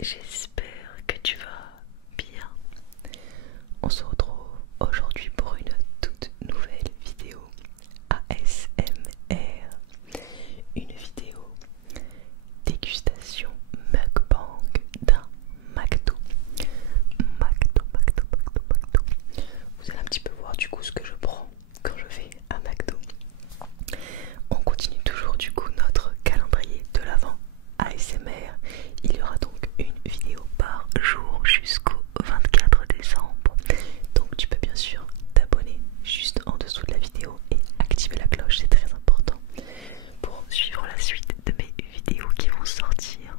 j'espère que tu vas bien. On se retrouve aujourd'hui pour une toute nouvelle vidéo ASMR. Une vidéo dégustation mukbang d'un McDo. McDo. Vous allez un petit peu voir du coup ce que je prends quand je vais à McDo. On continue toujours du coup notre calendrier de l'Avent ASMR. Il y aura donc une vidéo par jour jusqu'au 24 décembre. Donc tu peux bien sûr t'abonner juste en dessous de la vidéo et activer la cloche, c'est très important pour suivre la suite de mes vidéos qui vont sortir.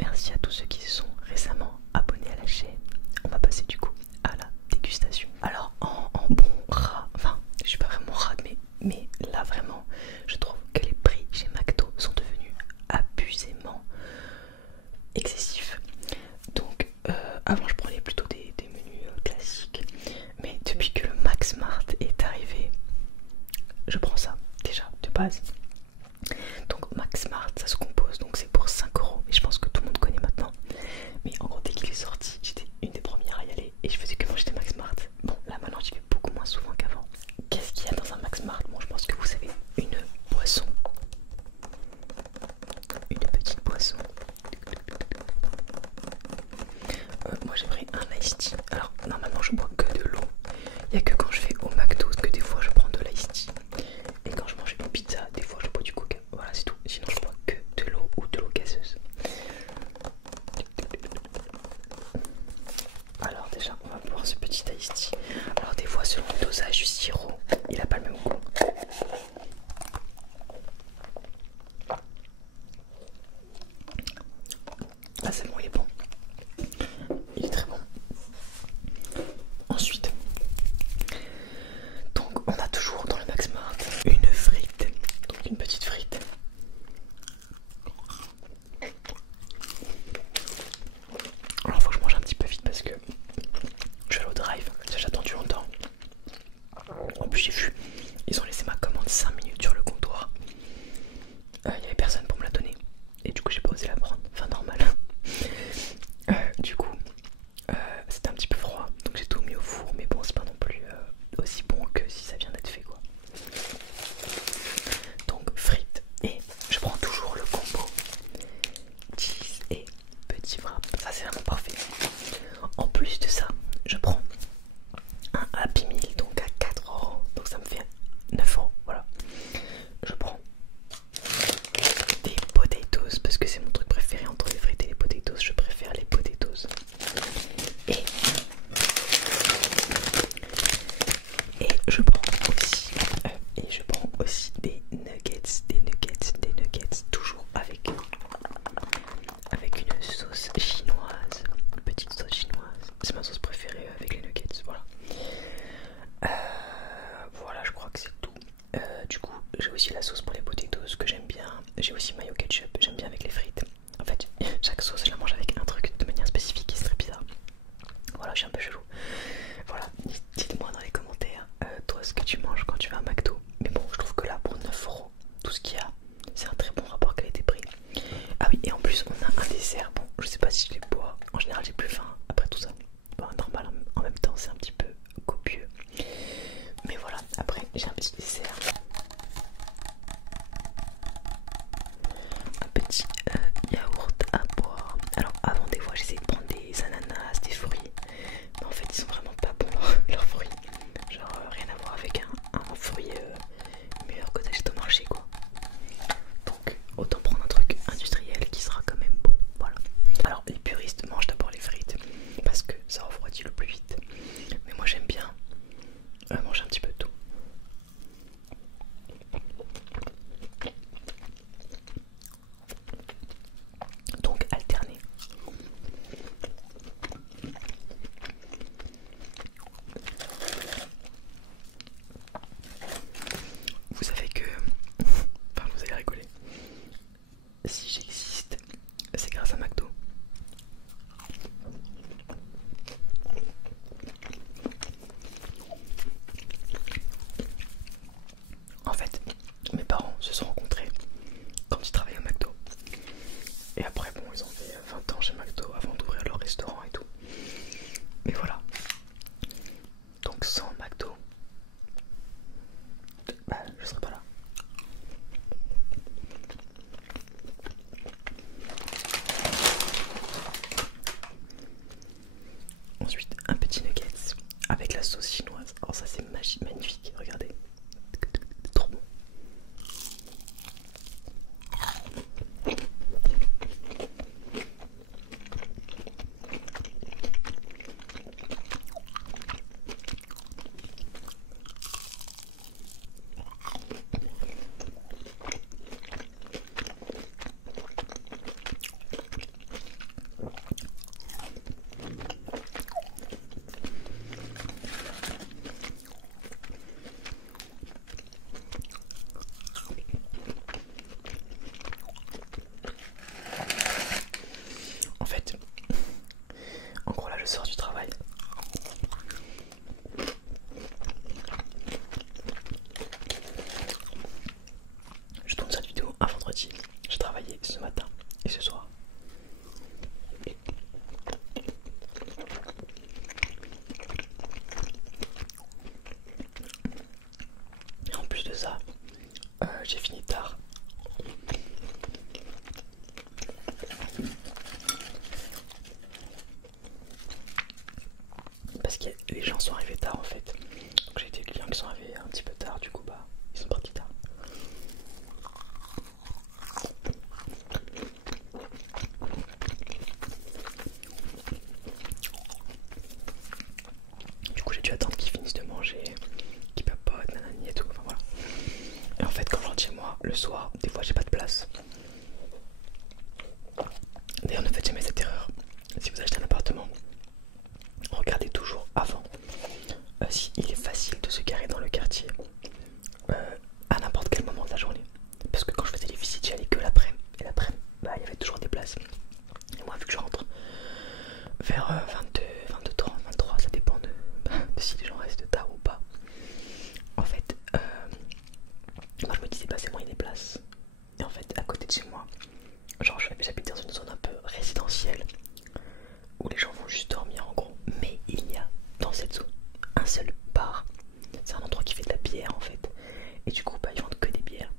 Merci à tous ceux qui se sont récemment abonnés à la chaîne. On va passer du coup à la dégustation. Alors en bon rat, enfin je suis pas vraiment rat, mais là vraiment je trouve que les prix chez McDo sont devenus abusément excessifs. Donc avant je prenais plutôt des menus classiques, mais depuis que le Max Smart est arrivé, je prends ça déjà de base. Donc Max Smart ça se compose, donc c'est pour 5 euros, mais je pense que tout le monde connaît maintenant. Mais en gros dès qu'il est sorti j'étais une des premières à y aller et je faisais que manger des Max Smart. Bon là maintenant j'y vais beaucoup moins souvent qu'avant. Qu'est-ce qu'il y a dans un Max Smart? Bon je pense que vous savez, une boisson, une petite boisson. Moi j'ai pris un iced tea. Alors normalement je bois que de l'eau. Il n'y a que quand je vais au McDo que des fois je prends de l'iced tea. Et quand je mange une pizza, des fois je bois du coca. Voilà c'est tout. Sinon je bois que de l'eau ou de l'eau gazeuse. Alors déjà on va boire ce petit iced tea. Alors des fois selon le dosage du sirop, il a pas le même goût. Là c'est bon, il est bon. Il est très bon. Ensuite, donc on a toujours dans le Max Mart une frite, donc une petite frite. Alors faut que je mange un petit peu vite parce que je suis allé au drive, j'ai attendu longtemps. En plus j'ai vu, ils ont laissé ma commande 5 minutes sur le comptoir. Il n'y avait personne pour me la donner. Et du coup j'ai pas osé la prendre, enfin normal. Du coup c'était un petit peu froid, donc j'ai tout mis au four, mais bon c'est pas non plus aussi bon que si ça vient d'être fait quoi. Donc frites, et je prends toujours le combo cheese et petit wrap, ça c'est vraiment parfait. En plus de ça, je prends un Happy Meal donc à 4 euros, donc ça me fait 9 euros, voilà. Je prends des potatoes parce que c'est mon truc préféré entre les frites et les potatoes, je préfère les potatoes. Et je prends aussi des nuggets, toujours avec une sauce chinoise, une petite sauce chinoise. C'est ma sauce préférée avec les nuggets, voilà. Voilà, je crois que c'est tout. Du coup, j'ai aussi la sauce pour les potatoes que j'aime bien. J'ai aussi mayo ketchup, j'aime bien avec les frites. En fait, chaque sauce, je la mange avec un truc de manière spécifique et c'est très bizarre. Voilà, je suis un peu chelou. Voilà, dites-moi dans les commentaires, toi, ce que tu manges quand tu vas à McDo. Mais bon, je trouve que là, pour 9 euros, tout ce qu'il y a, c'est un très bon rapport qualité-prix. Ah oui, et en plus, on a un dessert. Bon, je sais pas si je les bois. En général, j'ai plus faim après tout ça. Bon, normal, en même temps, c'est un petit peu copieux. Mais voilà, après, j'ai un petit dessert. Un petit yaourt à boire. Alors, avant, des fois, j'essayais de prendre des ananas, des fruits. Mais en fait, ils sont vraiment pas bons, leurs fruits. Genre, rien à voir avec un fruit meilleur que t'achètes au marché, quoi. Donc, autant prendre un truc industriel qui sera quand même bon. Voilà. Alors, les puristes mangent d'abord les frites parce que ça refroidit le plus vite. Mais moi, j'aime bien manger un petit peu de tout. Donc alterner. Vous savez que, enfin vous allez rigoler, si j'existe, c'est grâce à McDo. En fait, mes parents se sont rencontrés quand ils travaillaient au McDo. Et après, manger McDo avant d'ouvrir leur restaurant et tout. Mais voilà. Donc sans McDo, bah, je serais pas là. Ensuite, un petit nuggets avec la sauce chinoise. Alors ça c'est magnifique, regardez. Trop bon. En fait, en gros là je sors du travail. Je tourne cette vidéo un vendredi. J'ai travaillé ce matin et ce soir. Et en plus de ça, j'ai fini tard. Parce que les gens sont arrivés tard en fait. Donc j'ai des clients qui sont arrivés un petit peu tard, du coup bah ils sont partis tard. Du coup j'ai dû attendre qu'ils finissent de manger, qu'ils papotent, nanani et tout, enfin voilà. Et en fait quand je rentre chez moi le soir, des fois j'ai pas de place. D'ailleurs ne faites jamais cette erreur. Si vous achetez un appartement, regardez toujours avant si il est facile de se garer dans le quartier à n'importe quel moment de la journée. Parce que quand je faisais les visites, j'y allais que l'après-midi. Et l'après-midi, bah, il y avait toujours des places. Et moi, vu que je rentre vers 22, 22h30, 23, ça dépend de si les gens restent tard ou pas. En fait, moi je me disais, bah c'est bon, il y a des places. Et en fait, à côté de chez moi, genre j'habite dans une zone un peu résidentielle où les gens vont juste dormir en gros. Mais il y a dans cette zone un seul bar. C'est un endroit qui fait de la bière en fait. Et du coup, bah, ils vendent que des bières.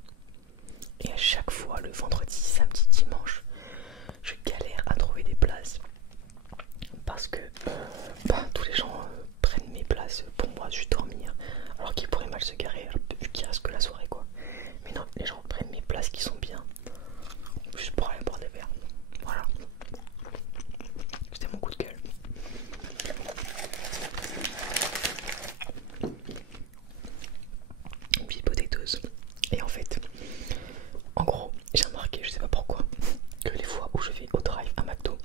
Et à chaque fois, le vendredi, samedi, dimanche, je galère à trouver des places. Parce que bah, tous les gens prennent mes places pour moi, juste dormir. Alors qu'ils pourraient mal se garer, vu qu'il reste que la soirée quoi. Mais non, les gens prennent mes places qui sont bien. Juste pour aller boire des verres. Voilà. C'était mon coup de gueule. Une petite potatoes. Et en fait, en gros, j'ai remarqué, je sais pas pourquoi, que les fois où je vais au drive à McDo,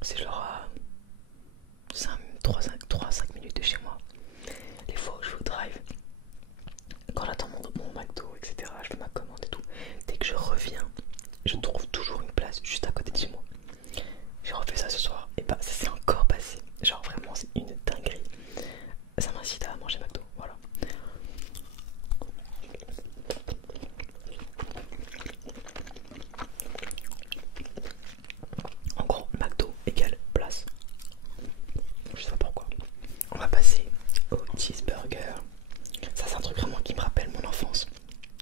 c'est genre à 3-5 minutes de chez moi. Les fois où je vais au drive, quand j'attends mon McDo, etc., je fais ma commande et tout, dès que je reviens, je trouve toujours une place juste à côté de chez moi. J'ai refait ça ce soir, et bah ça s'est encore passé. Genre vraiment, c'est une dinguerie. Ça m'incite à manger McDo, voilà. En gros, McDo égale place. Je sais pas pourquoi. On va passer au cheeseburger. Ça c'est un truc vraiment qui me rappelle mon enfance.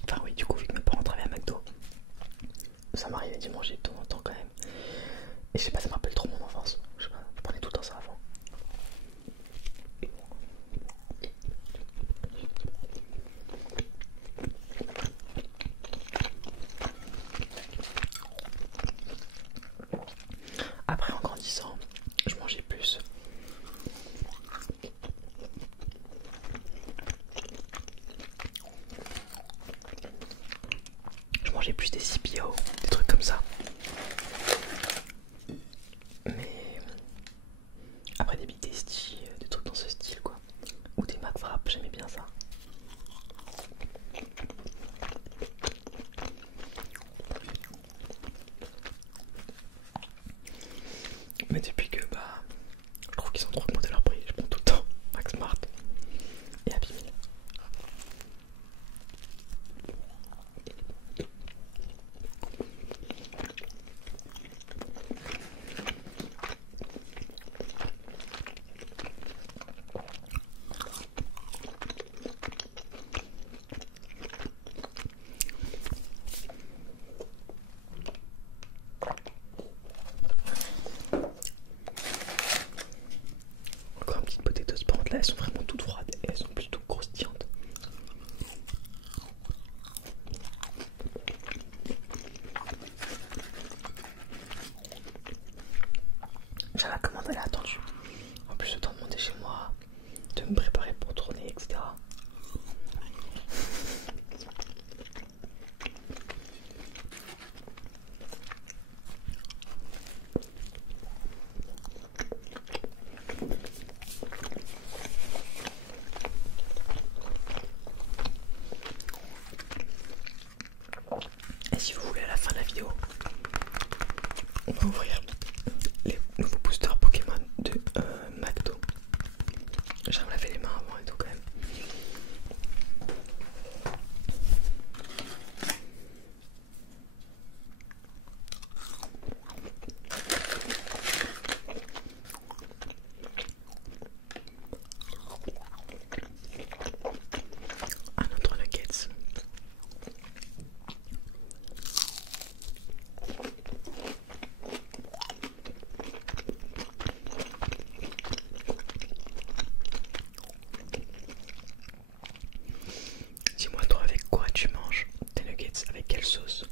Enfin oui, du coup vu que mes parents travaillaient à McDo, ça m'arrivait d'y manger de temps en temps quand même. Et je sais pas, ça me rappelle trop mon enfance. Je sais pas, je prenais tout le temps ça avant. Après en grandissant, je mangeais plus. Je mangeais plus des CPO, des trucs comme ça. Mais après des Big Tasty, des trucs dans ce style quoi. Ou des McWrap, j'aimais bien ça. Mais depuis que bah je trouve qu'ils ont trop augmenté leur prix, je prends tout le temps Max Mart et Happy Meal. la vidéo, on va ouvrir les nouveaux boosters Pokémon de McDo. J'ai me lavé les mains avant et tout quand même. Un autre nuggets. Dis-moi toi avec quoi tu manges tes nuggets, avec quelle sauce?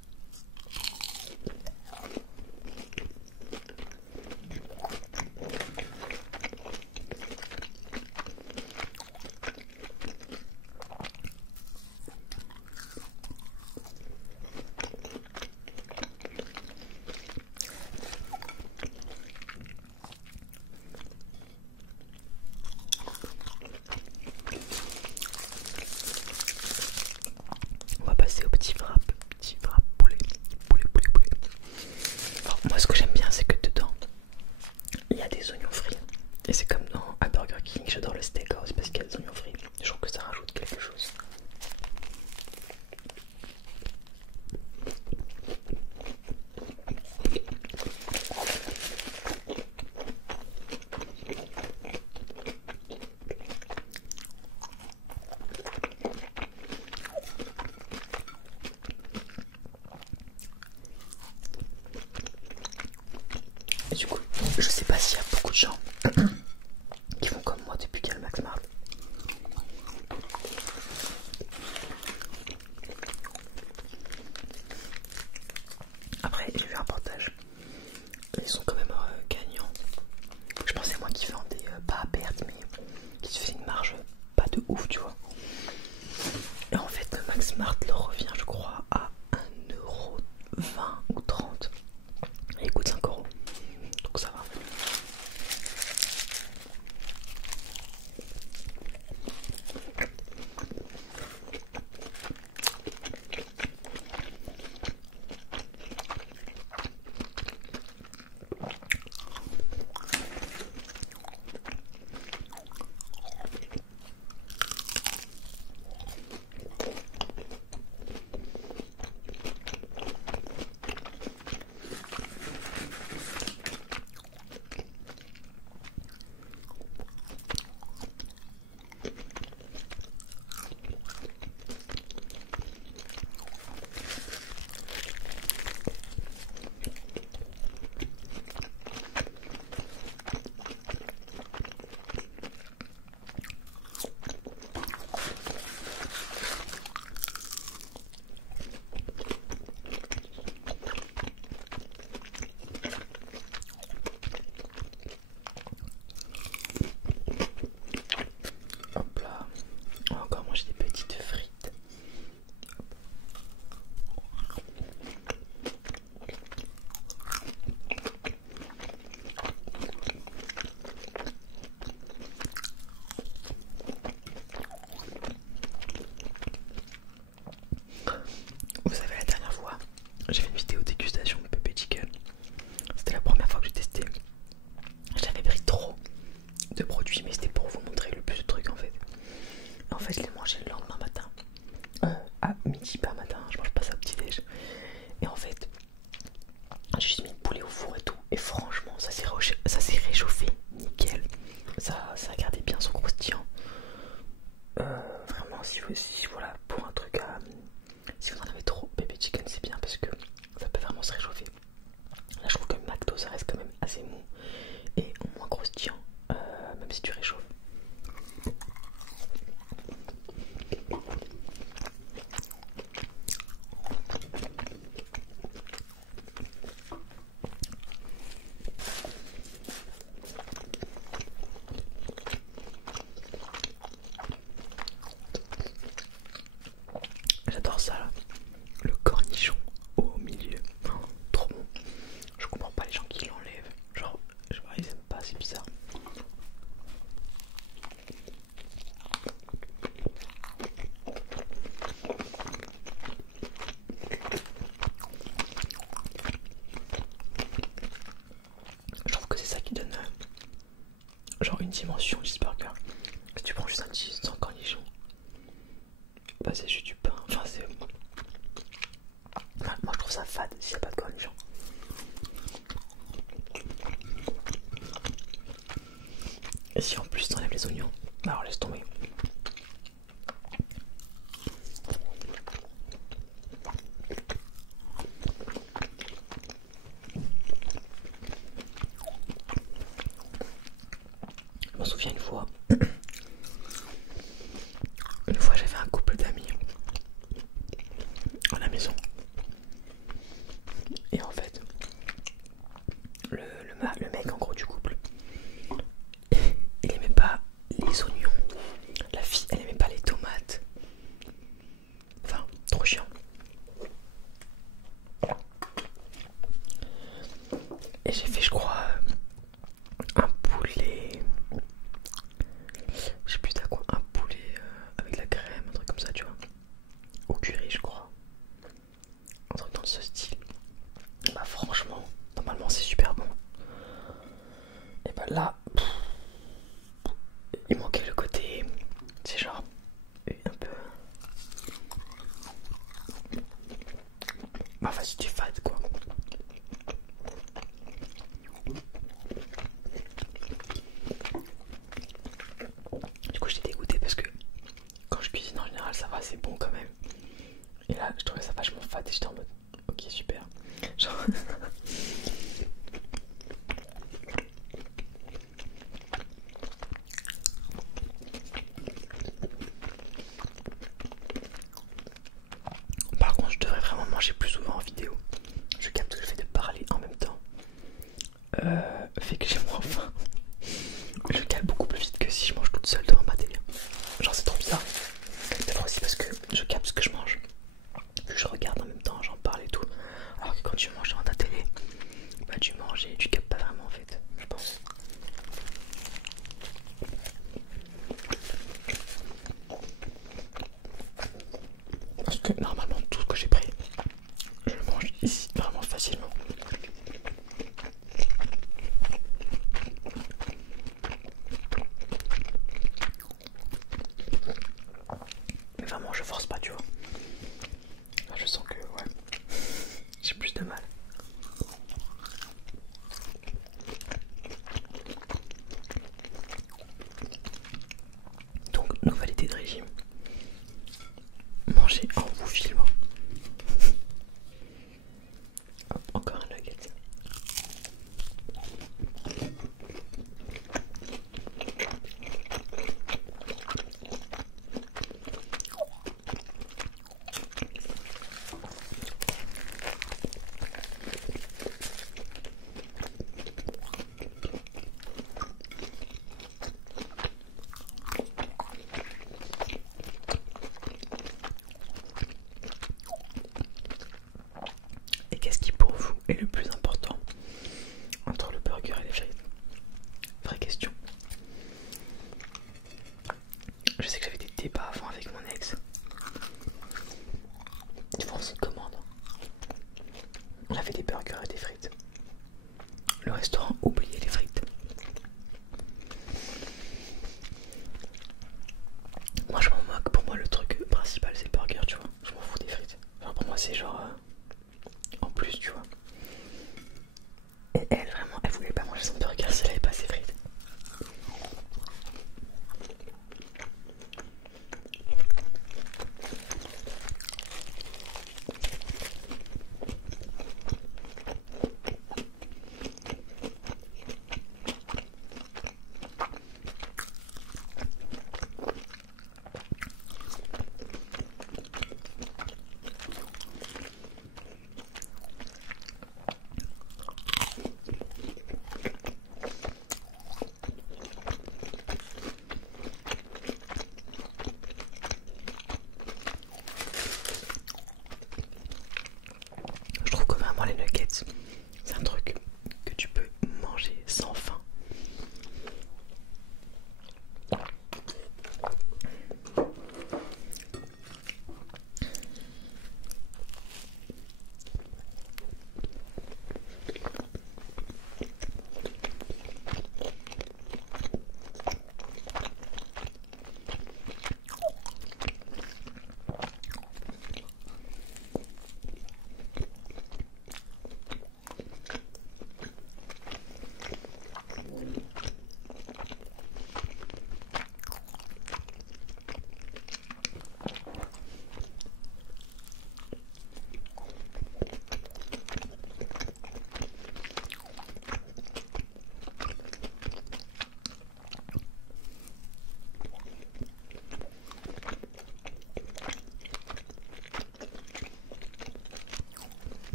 On va passer au petit wrap poulet. Alors, moi ce que j'aime bien c'est que dedans il y a des oignons frits. Et c'est comme dans un Burger King, j'adore le steakhouse parce qu'il y a des oignons frits. Je trouve que ça rajoute quelque chose. Et du coup, je sais pas s'il y a beaucoup de gens qui font comme moi depuis qu'il y a le Max Mart. Après, j'ai vu un reportage. Ils sont quand même gagnants. Je pensais moi qu'ils vendaient pas à perte, mais qu'ils se faisaient une marge pas de ouf, tu vois. Et en fait, le Max Mart leur revient, je crois, à 1,20€ ou 30. Et il coûte 5€. Donc ça va. Hop là, on va encore manger des petites frites. Vous savez, la dernière fois, j'ai fait une vidéo dégustation de Pépé Chicken. C'était la première fois que j'ai testé. J'avais pris trop de produits, mais c'était pour vous montrer le plus de trucs en fait. En fait, je l'ai mangé le lendemain matin. À midi, pas matin, je mange pas ça au petit déj. Et en fait, j'ai juste mis le poulet au four et tout. Et franchement, ça s'est réchauffé nickel. Ça a gardé bien son croustillant. Vraiment, si voilà, pour un truc à. Si vous en avez trop, Pépé Chicken c'est bien parce que ça peut vraiment se réchauffer. Là, je trouve que McDo ça reste quand même assez mou et moins croustillant, même si tu réchauffes. trouve ça fade s'il n'y a pas de cornichons. Et si en plus t'enlèves les oignons, bah alors laisse tomber. Je me souviens une fois j'avais un couple d'amis à la maison. Et en fait, le mec en gros du couple, il aimait pas les oignons. La fille, elle aimait pas les tomates. Enfin, trop chiant. Et j'ai fait, je crois, un poulet. Je sais plus t'as quoi, un poulet avec la crème, un truc comme ça, tu vois. Au curry, je crois. Un truc dans ce style. Bah, franchement, normalement, c'est super bon. Et bah là, il manquait le côté, c'est genre un peu. Bah, vas-y, tu fades quoi. Du coup, j'étais dégoûté parce que quand je cuisine en général, ça va, c'est bon quand même. Et là, je trouvais ça vachement fade et j'étais en mode, ok, super. Genre. Par contre, je devrais vraiment manger plus souvent en vidéo. Je capte que le fait de parler en même temps fait que j'ai moins faim. Je cale beaucoup plus vite que si je mange toute seule devant ma télé. Genre c'est trop bizarre. Peut-être aussi parce que je capte ce que je mange. Que je regarde en même temps, j'en parle et tout. Alors que quand tu manges devant ta télé, bah tu manges et tu captes pas vraiment en fait, je pense. Parce que normalement tout ce que j'ai pris, je le mange ici vraiment facilement. Mais vraiment je force pas, tu vois. Là je sens que ouais, j'ai plus de mal. Donc nouvelle idée de régime. Manger en vous filmant. Hop, encore un nugget. Et qu'est-ce qui pour vous est le plus important entre le burger et les frites? Vraie question. Je sais que j'avais des débats avant avec mon ex. Une fois on s'y commande. On avait des burgers et des frites. Le restaurant oubliait les frites. Moi je m'en moque, pour moi le truc principal c'est le burger, tu vois. Je m'en fous des frites. Genre pour moi c'est genre en plus, tu vois. Et elle vraiment, elle voulait pas manger son burger si elle avait pas ses frites. Je trouve que vraiment les nuggets, c'est un truc que tu peux manger sans faim.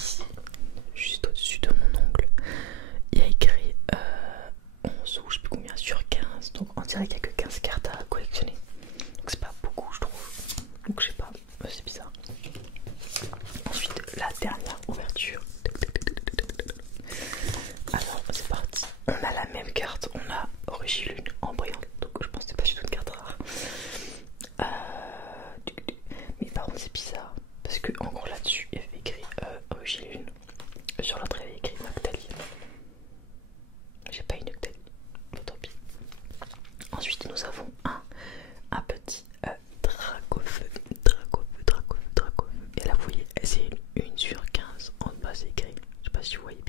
ici, juste au-dessus de mon ongle, il y a écrit 11 ou je sais plus combien sur 15. Donc on dirait qu'il n'y a que 15 cartes à collectionner. Donc c'est pas beaucoup je trouve. Donc je sais pas, c'est bizarre. Ensuite la dernière ouverture. Alors c'est parti. On a la même carte, on a Origilune en brillante. Donc je pense que c'est pas du tout une carte rare. Mais par contre c'est bizarre. Parce que en gros là-dessus il y avait écrit Origilune. Sur l'autre il y avait écrit Noctalie. J'ai pas une Noctalie. Tant pis. Ensuite nous avons un petit Dracofeu. Et là vous voyez c'est une sur 15. En bas c'est écrit. Je sais pas si vous voyez.